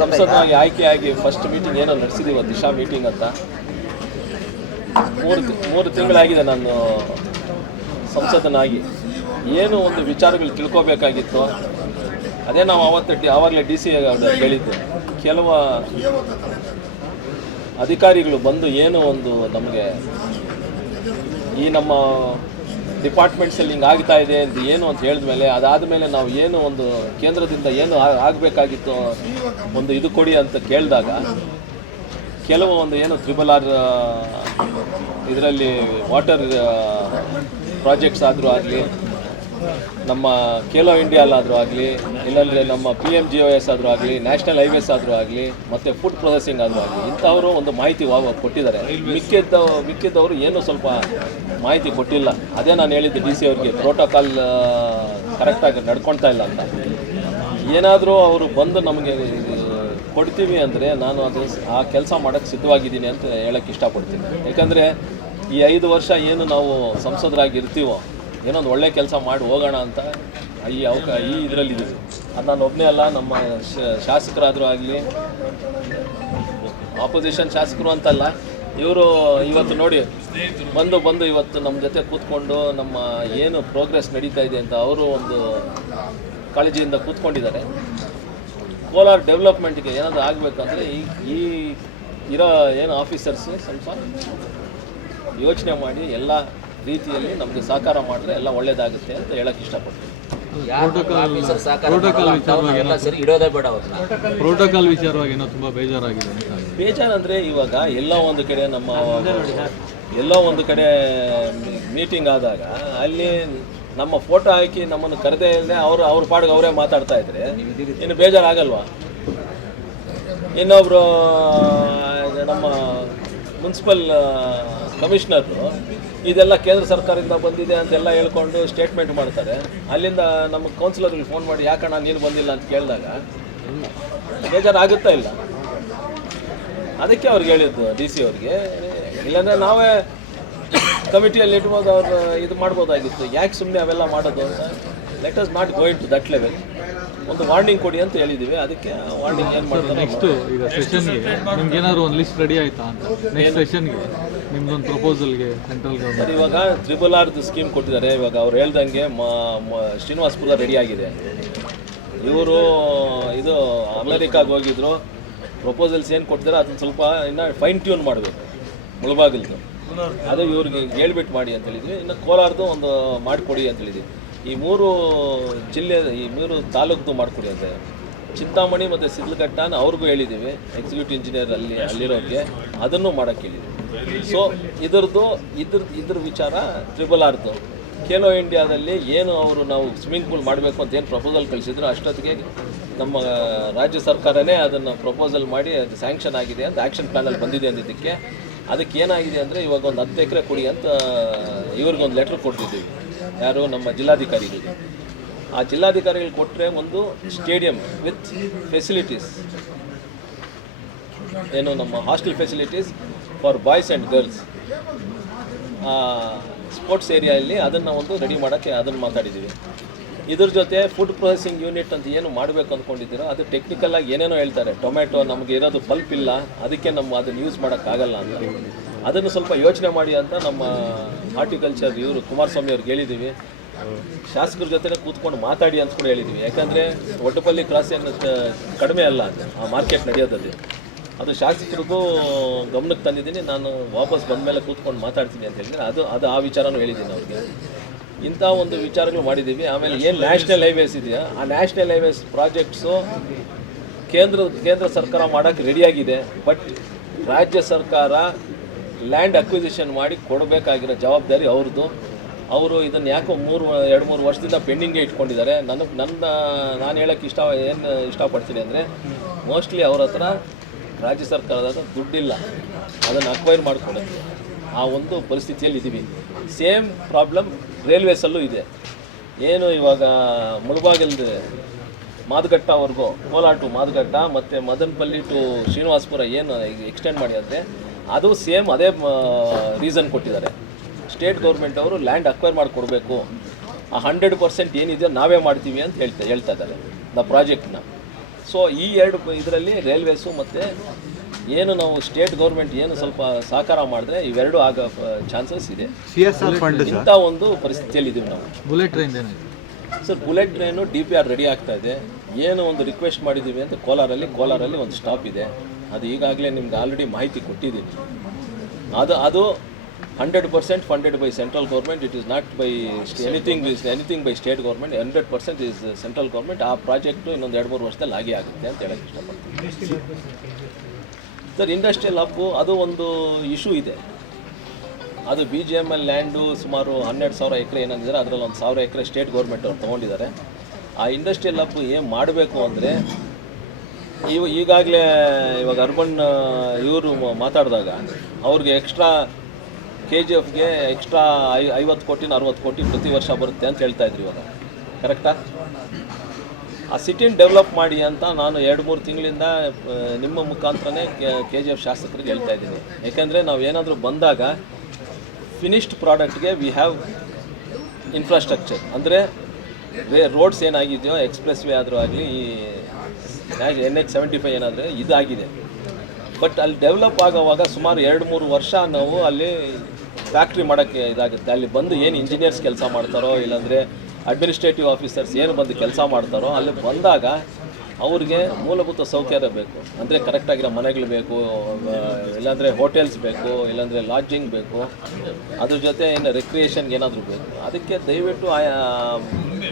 ಸಂಸದನಾಗಿ ಆಯ್ಕೆಯಾಗಿ first meeting ಏನೋ ನಡೆಸಿದ್ದೀವಿ, Disha meeting ಅಂತ. ಮೂರು ತಿಂಗಳಾಗಿದೆ ನಾನು ಸಂಸದನಾಗಿ. ಏನು ಒಂದು ವಿಚಾರಗಳು ತಿಳ್ಕೋಬೇಕಾಗಿತ್ತು, ಅದೇ ನಾವು ಆವಾಗಲೇ ಡಿ ಸಿ ಹೇಳಿದ್ದು. ಕೆಲವು ಅಧಿಕಾರಿಗಳು ಬಂದು ಏನು ಒಂದು ನಮಗೆ ಈ ನಮ್ಮ ಡಿಪಾರ್ಟ್ಮೆಂಟ್ಸಲ್ಲಿ ಹಿಂಗೆ ಆಗ್ತಾ ಇದೆ ಅಂತ ಏನು ಅಂತ ಹೇಳಿದ್ಮೇಲೆ, ಅದಾದಮೇಲೆ ನಾವು ಏನು ಒಂದು ಕೇಂದ್ರದಿಂದ ಏನು ಆಗಬೇಕಾಗಿತ್ತು ಒಂದು ಇದು ಕೊಡಿ ಅಂತ ಕೇಳಿದಾಗ, ಕೆಲವು ಒಂದು ಏನು RRR ಇದರಲ್ಲಿ ವಾಟರ್ ಪ್ರಾಜೆಕ್ಟ್ಸ್ ಆದರೂ ಆಗಲಿ, ನಮ್ಮ ಖೇಲೋ ಇಂಡಿಯಾಲಾದರೂ ಆಗಲಿ, ಇಲ್ಲಾಂದರೆ ನಮ್ಮ PMGOS ಆದರೂ ಆಗಲಿ, ನ್ಯಾಷನಲ್ ಹೈವೇಸ್ ಆದರೂ ಆಗಲಿ, ಮತ್ತು ಫುಡ್ ಪ್ರೊಸೆಸಿಂಗ್ ಆದರೂ ಆಗಲಿ, ಇಂಥವರು ಒಂದು ಮಾಹಿತಿ ಕೊಟ್ಟಿದ್ದಾರೆ. ಮಿಕ್ಕಿದ್ದವರು ಏನೂ ಸ್ವಲ್ಪ ಮಾಹಿತಿ ಕೊಟ್ಟಿಲ್ಲ. ಅದೇ ನಾನು ಹೇಳಿದ್ದೆ ಡಿ ಸಿ ಅವ್ರಿಗೆ, ಪ್ರೋಟೋಕಾಲ್ ಕರೆಕ್ಟಾಗಿ ನಡ್ಕೊಳ್ತಾ ಇಲ್ಲ ಅಂತ. ಏನಾದರೂ ಅವರು ಬಂದು ನಮಗೆ ಕೊಡ್ತೀವಿ ಅಂದರೆ ನಾನು ಅದು ಆ ಕೆಲಸ ಮಾಡೋಕ್ಕೆ ಸಿದ್ಧವಾಗಿದ್ದೀನಿ ಅಂತ ಹೇಳೋಕ್ಕೆ ಇಷ್ಟಪಡ್ತೀನಿ. ಯಾಕಂದರೆ ಈ 5 ವರ್ಷ ಏನು ನಾವು ಸಂಸದರಾಗಿ ಇರ್ತೀವೋ, ಏನೋ ಒಂದು ಒಳ್ಳೆ ಕೆಲಸ ಮಾಡಿ ಹೋಗೋಣ ಅಂತ ಈ ಇದರಲ್ಲಿದ್ದೀವಿ. ಅದು ನಾನು ಒಬ್ಬನೇ ಅಲ್ಲ, ನಮ್ಮ ಶಾಸಕರಾದರೂ ಆಗಲಿ, ಆಪೋಸಿಷನ್ ಶಾಸಕರು ಅಂತಲ್ಲ, ಇವರು ಇವತ್ತು ನೋಡಿ ಬಂದು ಇವತ್ತು ನಮ್ಮ ಜೊತೆ ಕೂತ್ಕೊಂಡು ನಮ್ಮ ಏನು ಪ್ರೋಗ್ರೆಸ್ ನಡೀತಾ ಇದೆ ಅಂತ ಅವರು ಒಂದು ಕಾಳಜಿಯಿಂದ ಕೂತ್ಕೊಂಡಿದ್ದಾರೆ. ಕೋಲಾರ ಡೆವಲಪ್ಮೆಂಟ್ಗೆ ಏನಾದರೂ ಆಗಬೇಕಂದ್ರೆ ಈ ಇರೋ ಏನು ಆಫೀಸರ್ಸು ಸ್ವಲ್ಪ ಯೋಚನೆ ಮಾಡಿ ಎಲ್ಲ ರೀತಿಯಲ್ಲಿ ನಮಗೆ ಸಹಕಾರ ಮಾಡಿದ್ರೆ ಎಲ್ಲ ಒಳ್ಳೇದಾಗುತ್ತೆ ಅಂತ ಹೇಳಕ್ಕೆ ಇಷ್ಟಪಡ್ತೀನಿ. ಪ್ರೋಟೋಕಾಲ್ ವಿಚಾರವಾಗಿ ತುಂಬ ಬೇಜಾರಾಗಿದೆ. ಬೇಜಾರಂದರೆ ಇವಾಗ ಎಲ್ಲೋ ಒಂದು ಕಡೆ ಮೀಟಿಂಗ್ ಆದಾಗ ಅಲ್ಲಿ ನಮ್ಮ ಫೋಟೋ ಹಾಕಿ ನಮ್ಮನ್ನು ಕರೆದೇ ಇಲ್ಲದೆ ಅವ್ರ ಪಾಡಿಗೆ ಅವರೇ ಮಾತಾಡ್ತಾ ಇದ್ರೆ ಇನ್ನು ಬೇಜಾರಾಗಲ್ವಾ? ಇನ್ನೊಬ್ಬರು ನಮ್ಮ ಮುನ್ಸಿಪಲ್ ಕಮಿಷನರು ಇದೆಲ್ಲ ಕೇಂದ್ರ ಸರ್ಕಾರದಿಂದ ಬಂದಿದೆ ಅಂತೆಲ್ಲ ಹೇಳ್ಕೊಂಡು ಸ್ಟೇಟ್ಮೆಂಟ್ ಮಾಡ್ತಾರೆ. ಅಲ್ಲಿಂದ ನಮ್ಮ ಕೌನ್ಸಿಲರ್ಗೆ ಫೋನ್ ಮಾಡಿ ಯಾಕಣ್ಣ ನೀನು ಬಂದಿಲ್ಲ ಅಂತ ಕೇಳಿದಾಗ ಬೇಜಾರಾಗುತ್ತಾ ಇಲ್ಲ? ಅದಕ್ಕೆ ಅವ್ರಿಗೆ ಹೇಳಿದ್ದು ಡಿ ಸಿ ಅವ್ರಿಗೆ, ಇಲ್ಲಾಂದರೆ ನಾವೇ ಕಮಿಟಿಯಲ್ಲಿ ಇಟ್ಬೋದು, ಅವ್ರು ಇದು ಮಾಡ್ಬೋದಾಗಿತ್ತು. ಯಾಕೆ ಸುಮ್ಮನೆ ಅವೆಲ್ಲ ಮಾಡೋದು ಅಂತ. Let us not go into that level. ಒಂದು ವಾರ್ನಿಂಗ್ ಕೊಡಿ ಅಂತ ಹೇಳಿದ್ದೀವಿ. ಅದಕ್ಕೆ ವಾರ್ನಿಂಗ್ ಏನು ಮಾಡ್ತಾರೆ ನೆಕ್ಸ್ಟು ಈಗ ಸೆಷನ್ಗೆ ನಿಮ್ಗೆ ಏನಾದ್ರು ಒಂದು ಲಿಸ್ಟ್ ರೆಡಿ ಆಯಿತಾ ಅಂತ? ನೆಕ್ಸ್ಟ್ ಸೆಷನ್ಗೆ ನಿಮ್ದೊಂದು ಪ್ರಪೋಸಲ್ಗೆ ಸೆಂಟ್ರಲ್ ಗೌರ್ಮೆಂಟ್ ಇವಾಗ RRR ಸ್ಕೀಮ್ ಕೊಟ್ಟಿದ್ದಾರೆ. ಇವಾಗ ಅವ್ರು ಹೇಳ್ದಂಗೆ ಶ್ರೀನಿವಾಸಪುರ ರೆಡಿ ಆಗಿದೆ. ಇವರು ಇದು ಅಮೆರಿಕಾಗೆ ಹೋಗಿದ್ರು, ಪ್ರಪೋಸಲ್ಸ್ ಏನು ಕೊಡ್ತಾರೆ ಅದನ್ನು ಸ್ವಲ್ಪ ಇನ್ನು ಫೈನ್ ಟ್ಯೂನ್ ಮಾಡಬೇಕು ಮುಳಬಾಗಿಲ್ದು. ಅದು ಇವ್ರಿಗೆ ಹೇಳ್ಬಿಟ್ಟು ಮಾಡಿ ಅಂತ ಹೇಳಿದ್ವಿ. ಇನ್ನು ಕೋಲಾರದು ಒಂದು ಮಾಡಿಕೊಡಿ ಅಂತ ಹೇಳಿದ್ವಿ. ಈ 3 ಜಿಲ್ಲೆ, ಈ 3 ತಾಲೂಕು ಮಾಡಿಕೊಡಿ ಅಂತ. ಚಿಂತಾಮಣಿ ಮತ್ತು ಸಿದ್ಲಘಟ್ಟನ ಅವ್ರಿಗೂ ಹೇಳಿದ್ದೀವಿ, ಎಕ್ಸಿಕ್ಯೂಟಿವ್ ಇಂಜಿನಿಯರ್ ಅಲ್ಲಿರೋರಿಗೆ ಅದನ್ನು ಮಾಡೋಕ್ಕೆ ಹೇಳಿದ್ವಿ. ಸೊ ಇದ್ರ ವಿಚಾರ RRRದು ಖೇಲೋ ಇಂಡಿಯಾದಲ್ಲಿ ಏನು ಅವರು ನಾವು ಸ್ವಿಮ್ಮಿಂಗ್ ಪೂಲ್ ಮಾಡಬೇಕು ಅಂತ ಏನು ಪ್ರಪೋಸಲ್ ಕಳಿಸಿದ್ರು, ಅಷ್ಟೊತ್ತಿಗೆ ನಮ್ಮ ರಾಜ್ಯ ಸರ್ಕಾರನೇ ಅದನ್ನು ಪ್ರಪೋಸಲ್ ಮಾಡಿ ಅದು ಸ್ಯಾಂಕ್ಷನ್ ಆಗಿದೆ ಅಂತ ಆ್ಯಕ್ಷನ್ ಪ್ಲ್ಯಾನಲ್ಲಿ ಬಂದಿದೆ ಅಂದಿದ್ದಕ್ಕೆ, ಅದಕ್ಕೆ ಏನಾಗಿದೆ ಅಂದರೆ ಇವಾಗ ಒಂದು 10 ಎಕರೆ ಕೊಡಿ ಅಂತ ಇವ್ರಿಗೊಂದು ಲೆಟ್ರ್ ಕೊಡ್ತಿದ್ದೀವಿ. ಯಾರು ನಮ್ಮ ಜಿಲ್ಲಾಧಿಕಾರಿಗಳಿಗೆ. ಆ ಜಿಲ್ಲಾಧಿಕಾರಿಗಳು ಕೊಟ್ಟರೆ ಒಂದು ಸ್ಟೇಡಿಯಂ ವಿತ್ ಫೆಸಿಲಿಟೀಸ್, ಏನು ನಮ್ಮ hostel facilities for boys and girls, sports ಏರಿಯಾದಲ್ಲಿ ಅದನ್ನು ಒಂದು ರೆಡಿ ಮಾಡೋಕ್ಕೆ ಅದನ್ನು ಮಾತಾಡಿದ್ದೀವಿ. ಇದ್ರ ಜೊತೆ ಫುಡ್ ಪ್ರೊಸೆಸಿಂಗ್ ಯೂನಿಟ್ ಅಂತ ಏನು ಮಾಡಬೇಕು ಅಂದ್ಕೊಂಡಿದ್ದೀರೋ ಅದು ಟೆಕ್ನಿಕಲಾಗಿ ಏನೇನೋ ಹೇಳ್ತಾರೆ. ಟೊಮೆಟೊ ನಮಗೆ ಇರೋದು ಪಲ್ಪ್ ಇಲ್ಲ, ಅದಕ್ಕೆ ಅದನ್ನು ಯೂಸ್ ಮಾಡೋಕ್ಕಾಗಲ್ಲ ಅಂತ. ಅದನ್ನು ಸ್ವಲ್ಪ ಯೋಚನೆ ಮಾಡಿ ಅಂತ ನಮ್ಮ ಹಾರ್ಟಿಕಲ್ಚರ್ ಇವರು ಕುಮಾರಸ್ವಾಮಿ ಅವ್ರಿಗೆ ಹೇಳಿದ್ದೀವಿ. ಶಾಸಕರ ಜೊತೆ ಕೂತ್ಕೊಂಡು ಮಾತಾಡಿ ಅಂತ ಕೂಡ ಹೇಳಿದ್ದೀವಿ. ಯಾಕಂದರೆ ಒಟ್ಟಪಲ್ಲಿ ಕ್ರಾಸ್ ಏನು ಕಡಿಮೆ ಅಲ್ಲ ಆ ಮಾರ್ಕೆಟ್ ನಡೆಯೋದಲ್ಲಿ. ಅದು ಶಾಸಕರಿಗೂ ಗಮನಕ್ಕೆ ತಂದಿದ್ದೀನಿ. ನಾನು ವಾಪಸ್ ಬಂದ ಮೇಲೆ ಕೂತ್ಕೊಂಡು ಮಾತಾಡ್ತೀನಿ ಅಂತ ಹೇಳಿದ್ರೆ ಅದು ಆ ವಿಚಾರನೂ ಹೇಳಿದ್ದೀನಿ ಅವ್ರಿಗೆ. ಇಂಥ ಒಂದು ವಿಚಾರಗಳು ಮಾಡಿದ್ದೀವಿ. ಆಮೇಲೆ ಏನು ನ್ಯಾಷನಲ್ ಹೈವೇಸ್ ಇದೆಯಾ, ಆ ನ್ಯಾಷನಲ್ ಹೈವೇಸ್ ಪ್ರಾಜೆಕ್ಟ್ಸು ಕೇಂದ್ರ ಸರ್ಕಾರ ಮಾಡೋಕ್ಕೆ ರೆಡಿಯಾಗಿದೆ. ಬಟ್ ರಾಜ್ಯ ಸರ್ಕಾರ ಲ್ಯಾಂಡ್ ಅಕ್ವಿಸಿಷನ್ ಮಾಡಿ ಕೊಡಬೇಕಾಗಿರೋ ಜವಾಬ್ದಾರಿ ಅವ್ರದ್ದು. ಅವರು ಇದನ್ನು ಯಾಕೋ 2-3 ವರ್ಷದಿಂದ ಪೆಂಡಿಂಗೇ ಇಟ್ಕೊಂಡಿದ್ದಾರೆ. ನಾನು ಹೇಳೋಕ್ಕೆ ಇಷ್ಟಪಡ್ತೀನಿ ಅಂದರೆ, ಮೋಸ್ಟ್ಲಿ ಅವ್ರ ಹತ್ರ ರಾಜ್ಯ ಸರ್ಕಾರದ ದುಡ್ಡಿಲ್ಲ ಅದನ್ನು ಅಕ್ವೈರ್ ಮಾಡಿಕೊಡೋಕ್ಕೆ. ಆ ಒಂದು ಪರಿಸ್ಥಿತಿಯಲ್ಲಿ ಇದ್ದೀವಿ. ಸೇಮ್ ಪ್ರಾಬ್ಲಮ್ ರೈಲ್ವೇಸಲ್ಲೂ ಇದೆ. ಏನು ಇವಾಗ ಮುಳಬಾಗಿಲ್ದು ಮಾದಗಟ್ಟವರೆಗೂ, ಕೋಲಾರ ಟು ಮಾದಗಟ್ಟ ಮತ್ತು ಮದನಪಲ್ಲಿ ಟು ಶ್ರೀನಿವಾಸಪುರ ಏನು ಎಕ್ಸ್ಟೆಂಡ್ ಮಾಡಿ ಅಂದರೆ ಅದು ಸೇಮ್ ಅದೇ ರೀಸನ್ ಕೊಟ್ಟಿದ್ದಾರೆ. ಸ್ಟೇಟ್ ಗೌರ್ಮೆಂಟ್ ಅವರು ಲ್ಯಾಂಡ್ ಅಕ್ವೈರ್ ಮಾಡಿಕೊಡ್ಬೇಕು, ಆ 100% ಏನಿದೆಯೋ ನಾವೇ ಮಾಡ್ತೀವಿ ಅಂತ ಹೇಳ್ತಾ ಇದ್ದಾರೆ ದ ಪ್ರಾಜೆಕ್ಟ್ನ. ಸೊ ಈ ಎರಡು ಇದರಲ್ಲಿ ರೈಲ್ವೇಸು ಮತ್ತು ಏನು ನಾವು ಸ್ಟೇಟ್ ಗೌರ್ಮೆಂಟ್ ಏನು ಸ್ವಲ್ಪ ಸಹಕಾರ ಮಾಡಿದ್ರೆ ಇವೆರಡು ಆಗೋ ಚಾನ್ಸಸ್ ಇದೆ. CSR ಫಂಡ್ ಇಂಥ ಒಂದು ಪರಿಸ್ಥಿತಿಯಲ್ಲಿ ಇದ್ದೀವಿ ನಾವು. ಬುಲೆಟ್ ಟ್ರೈನ್ ಏನಾಯ್ತು sir, bullet train DPR ready ಆಗ್ತಾ ಇದೆ. ಏನು ಒಂದು ರಿಕ್ವೆಸ್ಟ್ ಮಾಡಿದ್ದೀವಿ ಅಂತ ಕೋಲಾರಲ್ಲಿ ಒಂದು ಸ್ಟಾಪ್ ಇದೆ. ಅದು ಈಗಾಗಲೇ ನಿಮ್ಗೆ ಆಲ್ರೆಡಿ ಮಾಹಿತಿ ಕೊಟ್ಟಿದ್ದೀನಿ. ಅದು 100% funded by central government. It is not by anything by state government. 100% is central government. ಆ ಪ್ರಾಜೆಕ್ಟು ಇನ್ನೊಂದು 2-3 ವರ್ಷದಲ್ಲಿ ಆಗೇ ಆಗುತ್ತೆ ಅಂತ ಹೇಳಕ್ಕೆ ಇಷ್ಟಪಡ್ತೀನಿ. ಸರ್, ಇಂಡಸ್ಟ್ರಿಯಲ್ ಹಬ್ಬು ಅದು ಒಂದು ಇಶ್ಯೂ ಇದೆ. ಅದು BGML ಲ್ಯಾಂಡು ಸುಮಾರು 12,000 ಎಕರೆ ಏನಂದಿದ್ದಾರೆ, ಅದರಲ್ಲಿ 1,000 ಎಕರೆ ಸ್ಟೇಟ್ ಗೌರ್ಮೆಂಟ್ ಅವ್ರು ತೊಗೊಂಡಿದ್ದಾರೆ. ಆ ಇಂಡಸ್ಟ್ರಿಯಲ್ ಹಬ್ಬು ಏನು ಮಾಡಬೇಕು ಅಂದರೆ ಈಗಾಗಲೇ ಇವಾಗ ಅರ್ಬನ್ ಇವರು ಮಾತಾಡಿದಾಗ ಅವ್ರಿಗೆ ಎಕ್ಸ್ಟ್ರಾ KGFಗೆ ಎಕ್ಸ್ಟ್ರಾ 50 ಕೋಟಿ 60 ಕೋಟಿ ಪ್ರತಿ ವರ್ಷ ಬರುತ್ತೆ ಅಂತ ಹೇಳ್ತಾ ಇದ್ರು. ಇವಾಗ ಕರೆಕ್ಟಾ? ಆ ಸಿಟಿನ ಡೆವಲಪ್ ಮಾಡಿ ಅಂತ ನಾನು 2-3 ತಿಂಗಳಿಂದ ನಿಮ್ಮ ಮುಖಾಂತರನೇ KGF ಶಾಸಕರಿಗೆ ಹೇಳ್ತಾ ಇದ್ದೀನಿ. ಯಾಕೆಂದರೆ ನಾವು ಏನಾದರೂ ಬಂದಾಗ ಫಿನಿಶ್ಡ್ ಪ್ರಾಡಕ್ಟ್ಗೆ ವಿ ಹ್ಯಾವ್ ಇನ್ಫ್ರಾಸ್ಟ್ರಕ್ಚರ್. ಅಂದರೆ ರೋಡ್ಸ್ ಏನಾಗಿದೆಯೋ, ಎಕ್ಸ್ಪ್ರೆಸ್ ವೇ ಆದರೂ ಆಗಲಿ, ಈ NH75 ಏನಾದರೂ ಇದಾಗಿದೆ. ಬಟ್ ಅಲ್ಲಿ ಡೆವಲಪ್ ಆಗೋವಾಗ ಸುಮಾರು 2-3 ವರ್ಷ ನಾವು ಅಲ್ಲಿ ಫ್ಯಾಕ್ಟ್ರಿ ಮಾಡೋಕ್ಕೆ ಇದಾಗುತ್ತೆ. ಅಲ್ಲಿ ಬಂದು ಏನು ಇಂಜಿನಿಯರ್ಸ್ ಕೆಲಸ ಮಾಡ್ತಾರೋ, ಇಲ್ಲಾಂದರೆ ಅಡ್ಮಿನಿಸ್ಟ್ರೇಟಿವ್ ಆಫೀಸರ್ಸ್ ಏನು ಬಂದು ಕೆಲಸ ಮಾಡ್ತಾರೋ, ಅಲ್ಲಿ ಬಂದಾಗ ಅವ್ರಿಗೆ ಮೂಲಭೂತ ಸೌಕರ್ಯ ಬೇಕು. ಅಂದರೆ ಕರೆಕ್ಟಾಗಿರೋ ಮನೆಗಳು ಬೇಕು, ಇಲ್ಲಾಂದರೆ ಹೋಟೆಲ್ಸ್ ಬೇಕು, ಇಲ್ಲಾಂದರೆ ಲಾಡ್ಜಿಂಗ್ ಬೇಕು, ಅದ್ರ ಜೊತೆ ಏನು ರೆಕ್ರಿಯೇಷನ್ಗೆ ಏನಾದರೂ ಬೇಕು. ಅದಕ್ಕೆ ದಯವಿಟ್ಟು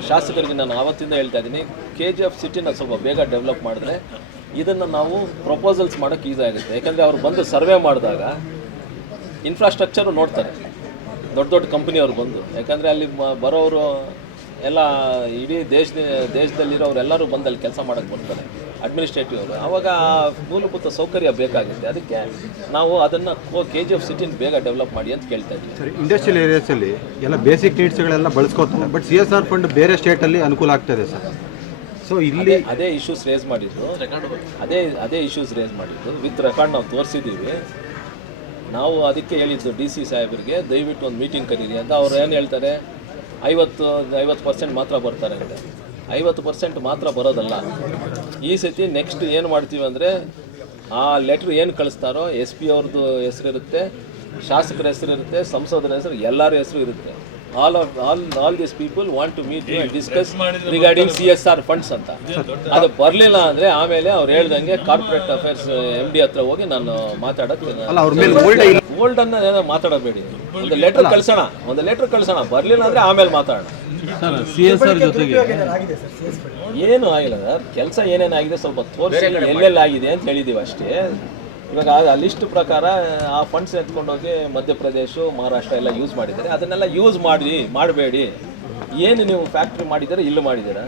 ಶಾಸಕರಿಗೆ ನಾನು ಆವತ್ತಿಂದ ಹೇಳ್ತಾ ಇದ್ದೀನಿ, KGF ಸಿಟಿನ ಸ್ವಲ್ಪ ಬೇಗ ಡೆವಲಪ್ ಮಾಡಿದ್ರೆ ಇದನ್ನು ನಾವು ಪ್ರಪೋಸಲ್ಸ್ ಮಾಡೋಕ್ಕೆ ಈಸಿ ಆಗುತ್ತೆ. ಯಾಕಂದರೆ ಅವ್ರು ಬಂದು ಸರ್ವೆ ಮಾಡಿದಾಗ ಇನ್ಫ್ರಾಸ್ಟ್ರಕ್ಚರು ನೋಡ್ತಾರೆ, ದೊಡ್ಡ ಕಂಪ್ನಿಯವ್ರು ಬಂದು. ಯಾಕಂದರೆ ಅಲ್ಲಿ ಬರೋರು ಎಲ್ಲ ಇಡೀ ದೇಶದಲ್ಲಿರೋರೆಲ್ಲರೂ ಬಂದು ಅಲ್ಲಿ ಕೆಲಸ ಮಾಡೋಕ್ಕೆ ಬರ್ತಾರೆ, ಅಡ್ಮಿನಿಸ್ಟ್ರೇಟಿವ್ ಅವರು. ಆವಾಗ ಮೂಲಭೂತ ಸೌಕರ್ಯ ಬೇಕಾಗುತ್ತೆ. ಅದಕ್ಕೆ ನಾವು ಅದನ್ನು KGF ಸಿಟಿನ ಬೇಗ ಡೆವಲಪ್ ಮಾಡಿ ಅಂತ ಕೇಳ್ತಾ ಇದ್ದೀವಿ. ಸರ್, ಇಂಡಸ್ಟ್ರಿಯಲ್ ಏರಿಯಾಸಲ್ಲಿ ಎಲ್ಲ ಬೇಸಿಕ್ ನೀಡ್ಸ್ಗಳೆಲ್ಲ ಬಳಸ್ಕೋತಾರೆ. ಬಟ್ CSR ಫಂಡ್ ಬೇರೆ ಸ್ಟೇಟಲ್ಲಿ ಅನುಕೂಲ ಆಗ್ತದೆ ಸರ್. ಸೊ ಇಲ್ಲಿ ಅದೇ ಇಶ್ಯೂಸ್ ರೇಸ್ ಮಾಡಿದ್ದು ವಿತ್ ರೆಕಾರ್ಡ್ ನಾವು ತೋರಿಸಿದ್ದೀವಿ. ನಾವು ಅದಕ್ಕೆ ಹೇಳಿದ್ದು DC ಸಾಹೇಬರಿಗೆ ದಯವಿಟ್ಟು ಒಂದು ಮೀಟಿಂಗ್ ಕರೀರಿ ಅಂತ. ಅವ್ರು ಏನು ಹೇಳ್ತಾರೆ, 50% ಮಾತ್ರ ಬರ್ತಾರೆ ಅಂತ. 50% ಮಾತ್ರ ಬರೋದಲ್ಲ. ಈ ಸತಿ ನೆಕ್ಸ್ಟ್ ಏನು ಮಾಡ್ತೀವಿ ಅಂದರೆ, ಆ ಲೆಟ್ರ್ ಏನು ಕಳಿಸ್ತಾರೋ SP ಅವ್ರದ್ದು ಹೆಸರಿರುತ್ತೆ, ಶಾಸಕರ ಹೆಸರಿರುತ್ತೆ, ಸಂಸದರ ಹೆಸರು, ಎಲ್ಲರ ಹೆಸರು ಇರುತ್ತೆ. all these people want to meet you and discuss regarding CSR funds ಅಂತ. ಅದು ಬರಲಿಲ್ಲ ಅಂದರೆ ಆಮೇಲೆ ಅವ್ರು ಹೇಳ್ದಂಗೆ ಕಾರ್ಪೊರೇಟ್ ಅಫೇರ್ಸ್ MD ಹತ್ರ ಹೋಗಿ ನಾನು ಮಾತಾಡೋಕ್ಕೆ ಓಲ್ಡನ್ನು ಏನೋ ಮಾತಾಡಬೇಡಿ. ಒಂದು ಲೆಟ್ರ್ ಕಳ್ಸೋಣ, ಬರಲಿಲ್ಲ ಅಂದರೆ ಆಮೇಲೆ ಮಾತಾಡೋಣ. CSR ಜೊತೆಗೆ ಏನು ಆಗಿಲ್ಲ ಸರ್, ಕೆಲಸ ಏನೇನಾಗಿದೆ ಸ್ವಲ್ಪ ತೋರಿಸಿ, ಎಲ್ಲೆಲ್ಲಾಗಿದೆ ಅಂತ ಹೇಳಿದ್ದೀವಿ ಅಷ್ಟೇ. ಇವಾಗ ಆ ಲಿಸ್ಟ್ ಪ್ರಕಾರ ಆ ಫಂಡ್ಸ್ ಎತ್ಕೊಂಡೋಗಿ ಮಧ್ಯಪ್ರದೇಶ, ಮಹಾರಾಷ್ಟ್ರ ಎಲ್ಲ ಯೂಸ್ ಮಾಡಿದ್ದಾರೆ. ಅದನ್ನೆಲ್ಲ ಯೂಸ್ ಮಾಡಬೇಡಿ. ಏನು ನೀವು ಫ್ಯಾಕ್ಟ್ರಿ ಮಾಡಿದ್ದೀರಾ, ಇಲ್ಲಿ ಮಾಡಿದ್ದೀರಾ,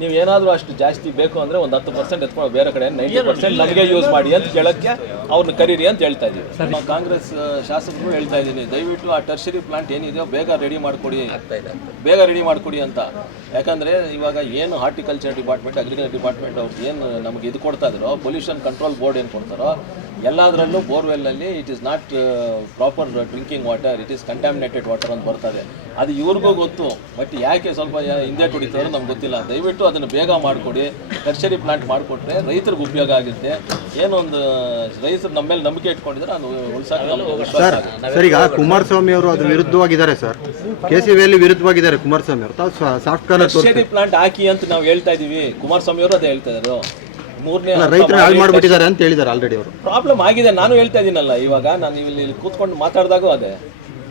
ನೀವು ಏನಾದರೂ ಅಷ್ಟು ಜಾಸ್ತಿ ಬೇಕು ಅಂದರೆ ಒಂದು 10% ಎತ್ಕೊಂಡು ಬೇರೆ ಕಡೆ 90% ನಮಗೆ ಯೂಸ್ ಮಾಡಿ ಅಂತ ಕೇಳೋಕ್ಕೆ ಅವ್ರನ್ನ ಕರೀರಿ ಅಂತ ಹೇಳ್ತಾ ಇದ್ದೀವಿ. ನಾವು ಕಾಂಗ್ರೆಸ್ ಶಾಸಕರು ಹೇಳ್ತಾ ಇದ್ದೀನಿ, ದಯವಿಟ್ಟು ಆ ಟರ್ಷರಿ ಪ್ಲಾಂಟ್ ಏನಿದೆಯೋ ಬೇಗ ರೆಡಿ ಮಾಡಿಕೊಡಿ ಅಂತ. ಯಾಕಂದರೆ ಇವಾಗ ಏನು ಹಾರ್ಟಿಕಲ್ಚರ್ ಡಿಪಾರ್ಟ್ಮೆಂಟ್, ಅಗ್ರಿಕಲ್ಚರ್ ಡಿಪಾರ್ಟ್ಮೆಂಟ್ ಅವ್ರು ಏನು ನಮಗೆ ಇದು ಕೊಡ್ತಾ ಇದ್ದಾರೋ, ಪೊಲ್ಯೂಷನ್ ಕಂಟ್ರೋಲ್ ಬೋರ್ಡ್ ಏನು ಕೊಡ್ತಾರೋ, ಎಲ್ಲದರಲ್ಲೂ ಬೋರ್ವೆಲ್ಲಲ್ಲಿ it is not proper drinking water, it is contaminated water ಅಂತ ಬರ್ತದೆ. ಅದು ಇವ್ರಿಗೂ ಗೊತ್ತು, ಬಟ್ ಯಾಕೆ ಸ್ವಲ್ಪ ಹಿಂದೆ ಕುಡಿತಾರೋ ನಮ್ಗೆ ಗೊತ್ತಿಲ್ಲ. ದಯವಿಟ್ಟು ಅದನ್ನು ಬೇಗ ಮಾಡಿಕೊಡಿ. ಟರ್ಷರಿ ಪ್ಲಾಂಟ್ ಮಾಡಿಕೊಟ್ರೆ ರೈತರಿಗೆ ಉಪಯೋಗ ಆಗುತ್ತೆ. ಏನೊಂದು ರೈತರು ನಮ್ಮ ಮೇಲೆ ನಂಬಿಕೆ ಇಟ್ಕೊಂಡಿದ್ರೆ ಅದು ಉಳಿಸೋಕೆ ನಮಗೆ ವಿಶ್ವಾಸ ಆಗುತ್ತೆ. ಸರ್, ಈಗ ಕುಮಾರಸ್ವಾಮಿ ಅವರು ಅದು ವಿರುದ್ಧವಾಗಿದ್ದಾರೆ ಸರ್. KCVಯಲ್ಲಿ ವಿರುದ್ಧವಾಗಿದ್ದಾರೆ ಕುಮಾರಸ್ವಾಮಿ ಅವರು. ತಾವು ಸಾಫ್ಟ್ ಕಾರ್ನರ್ ಟರ್ಷರಿ ಪ್ಲಾಂಟ್ ಹಾಕಿ ಅಂತ ನಾವು ಹೇಳ್ತಾ ಇದ್ದೀವಿ. ಕುಮಾರಸ್ವಾಮಿ ಅವರು ಅದೇ ಹೇಳ್ತಾ ಇದ್ದಾರೆ. ರೈತರು ಹಾಳು ಮಾಡಿಬಿಟ್ಟಿದ್ದಾರೆ ಅಂತ ಹೇಳಿದ್ದಾರೆ ಆಲ್ರೆಡಿ ಅವರು. ಪ್ರಾಬ್ಲಮ್ ಆಗಿದೆ, ನಾನು ಹೇಳ್ತಾ ಇದ್ದೀನಲ್ಲ. ಇವಾಗ ನಾನು ಇಲ್ಲಿ ಕೂತ್ಕೊಂಡು ಮಾತಾಡಿದಾಗೂ ಅದೇ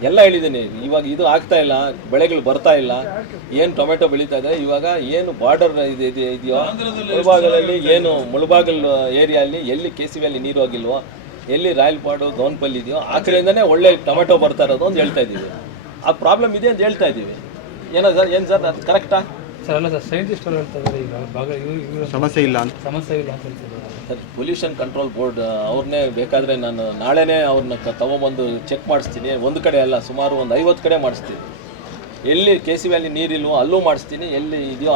ಎಲ್ಲ ಹೇಳಿದ್ದೀನಿ. ಇವಾಗ ಇದು ಆಗ್ತಾ ಇಲ್ಲ, ಬೆಳೆಗಳು ಬರ್ತಾ ಇಲ್ಲ, ಏನು ಟೊಮೆಟೊ ಬೆಳೀತಾ ಇದೆ. ಇವಾಗ ಏನು ಬಾರ್ಡರ್ ಇದೆಯೋ ಮುಳಬಾಗಲಲ್ಲಿ, ಏನು ಮುಳಬಾಗಲ್ ಏರಿಯಲ್ಲಿ ಎಲ್ಲಿ KCVಯಲ್ಲಿ ನೀರು ಹೋಗಿಲ್ವೋ, ಎಲ್ಲಿ ರಾಯಲ್ಪಾಡು, ಗೌನ್ಪಲ್ಲಿ ಇದೆಯೋ ಆ ಕಡೆಯಿಂದನೇ ಒಳ್ಳೆ ಟೊಮೆಟೊ ಬರ್ತಾ ಇರೋದು ಅಂತ ಹೇಳ್ತಾ ಇದ್ದೀವಿ. ಆ ಪ್ರಾಬ್ಲಮ್ ಇದೆ ಅಂತ ಹೇಳ್ತಾ ಇದ್ದೀವಿ. ಏನು ಸರ್ ಅದು ಕರೆಕ್ಟಾ ಸರ್? ಅಲ್ಲ ಸರ್, ಸೈಂಟಿಸ್ಟ್ ಅವರು ಹೇಳ್ತಾರೆ ಈಗ ಸಮಸ್ಯೆ ಇಲ್ಲ ಅಂತ ಹೇಳ್ತಿದ್ದಾರೆ ಸರ್. ಪೊಲ್ಯೂಷನ್ ಕಂಟ್ರೋಲ್ ಬೋರ್ಡ್ ಅವ್ರನ್ನೇ ಬೇಕಾದರೆ ನಾನು ನಾಳೆನೇ ಅವ್ರನ್ನ ತಗೊಂಬಂದು ಚೆಕ್ ಮಾಡಿಸ್ತೀನಿ. ಒಂದು ಕಡೆ ಅಲ್ಲ, ಸುಮಾರು ಒಂದು 50 ಕಡೆ ಮಾಡಿಸ್ತೀನಿ. ಎಲ್ಲಿ KCVಯಲ್ಲಿ ನೀರಿಲ್ವೋ ಅಲ್ಲೂ ಮಾಡಿಸ್ತೀನಿ, ಎಲ್ಲಿ ಇದೆಯೋ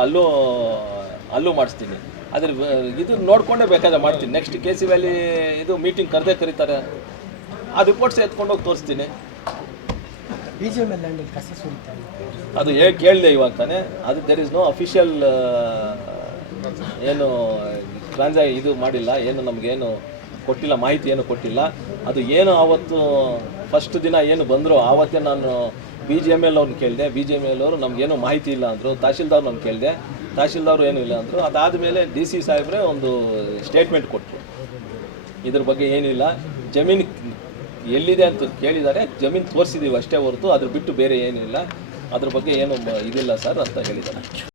ಅಲ್ಲೂ ಮಾಡಿಸ್ತೀನಿ. ಅದ್ರ ಇದು ನೋಡಿಕೊಂಡೇ ಬೇಕಾದ್ರೆ ಮಾಡ್ತೀನಿ. ನೆಕ್ಸ್ಟ್ KCVಯಲ್ಲಿ ಇದು ಮೀಟಿಂಗ್ ಕರೀತಾರೆ, ಆ ರಿಪೋರ್ಟ್ಸ್ ಎತ್ಕೊಂಡೋಗಿ ತೋರಿಸ್ತೀನಿ. ಅದು ಕೇಳಿದೆ ಇವಾಗ ತಾನೆ. ಅದು ದೇರ್ ಇಸ್ ನೋ ಅಫಿಷಿಯಲ್ ಏನು ಇದು ಮಾಡಿಲ್ಲ, ಏನು ನಮಗೇನು ಕೊಟ್ಟಿಲ್ಲ, ಮಾಹಿತಿ ಏನು ಕೊಟ್ಟಿಲ್ಲ. ಅದು ಏನು ಆವತ್ತು ಫಸ್ಟ್ ದಿನ ಏನು ಬಂದರು ಆವತ್ತೇ ನಾನು BGML ಅವ್ರನ್ನ ಕೇಳಿದೆ. BGML ಅವರು ನಮಗೇನು ಮಾಹಿತಿ ಇಲ್ಲ ಅಂದರು. ತಹಶೀಲ್ದಾರ್ ನಾನು ಕೇಳಿದೆ, ತಹಶೀಲ್ದಾರ್ ಏನೂ ಇಲ್ಲ ಅಂದರು. ಅದಾದಮೇಲೆ DC ಸಾಹೇಬ್ರೆ ಒಂದು ಸ್ಟೇಟ್ಮೆಂಟ್ ಕೊಟ್ಟರು, ಇದ್ರ ಬಗ್ಗೆ ಏನಿಲ್ಲ, ಜಮೀನು ಎಲ್ಲಿದೆ ಅಂತ ಕೇಳಿದ್ದಾರೆ, ಜಮೀನು ತೋರಿಸಿದ್ದೀವಿ ಅಷ್ಟೇ ಹೊರತು ಅದ್ರ ಬಿಟ್ಟು ಬೇರೆ ಏನಿಲ್ಲ, ಅದ್ರ ಬಗ್ಗೆ ಏನು ಇದಿಲ್ಲ ಸರ್ ಅಂತ ಹೇಳಿದ್ದಾರೆ.